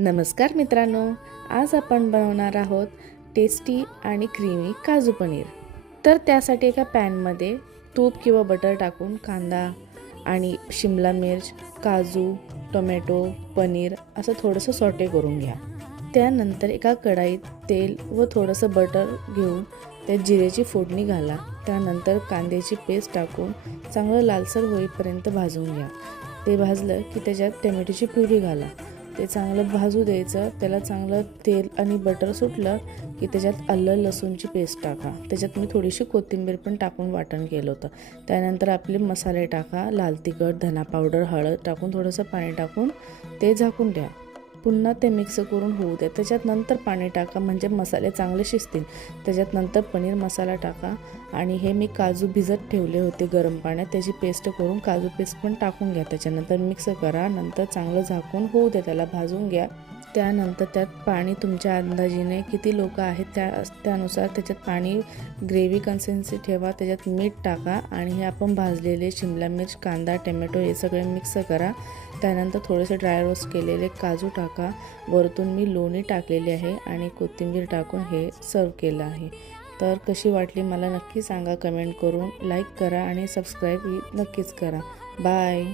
नमस्कार मित्रांनो, आज आपण बनवणार आहोत टेस्टी आणि क्रीमी काजू पनीर। तर त्यासाठी एका पॅनमध्ये तूप किंवा बटर टाकून कांदा आणि शिमला मिर्च, काजू, टोमॅटो, पनीर असं थोडंसं सॉटे करून घ्या। त्यानंतर एका कढईत तेल व थोडंसं बटर घेऊन त्यात जिऱ्याची फोडणी घाला। त्यानंतर कांद्याची पेस्ट टाकून चांगलं लालसर होईपर्यंत भाजून घ्या। ते भाजलं की त्याच्यात टोमॅटोची प्युरी घाला। ते चांगलं भाजू द्यायचं। त्याला चांगलं तेल आणि बटर सुटलं की त्याच्यात आलं लसूणची पेस्ट टाका। त्याच्यात मी थोडीशी कोथिंबीर पण टाकून वाटण केलं होतं। त्यानंतर आपले मसाले टाका, लाल तिखट, धना पावडर, हळद टाकून थोडंसं पाणी टाकून ते झाकून द्या। पुन्हा ते मिक्स करून होऊ द्या। त्याच्यात नंतर पाणी टाका म्हणजे मसाले चांगले शिजतील। त्याच्यात नंतर पनीर मसाला टाका आणि हे मी काजू भिजत ठेवले होते गरम पाण्यात, त्याची पेस्ट करून काजू पेस्ट पण टाकून घ्या। त्याच्यानंतर मिक्स करा। नंतर चांगलं झाकून होऊ द्या, त्याला भाजून घ्या। त्यानंतर त्यात पाणी तुमच्या अंदाजाने किती लोक आहेत त्यानुसार त्याच्यात पाणी ग्रेव्ही कन्सिस्टन्सी ठेवा। त्याच्यात मीठ टाका आणि हे आपण भाजलेले शिमला मिर्च, कांदा, टोमॅटो हे सगळे मिक्स करा। त्यानंतर थोडेसे ड्राय रोस्ट केलेले काजू टाका। वरतून मी लोणी टाकलेली आहे आणि कोथिंबीर टाकून हे सर्व केलं आहे। तर कशी वाटली मला नक्की सांगा कमेंट करून। लाईक करा आणि सबस्क्राईब नक्कीच करा। बाय।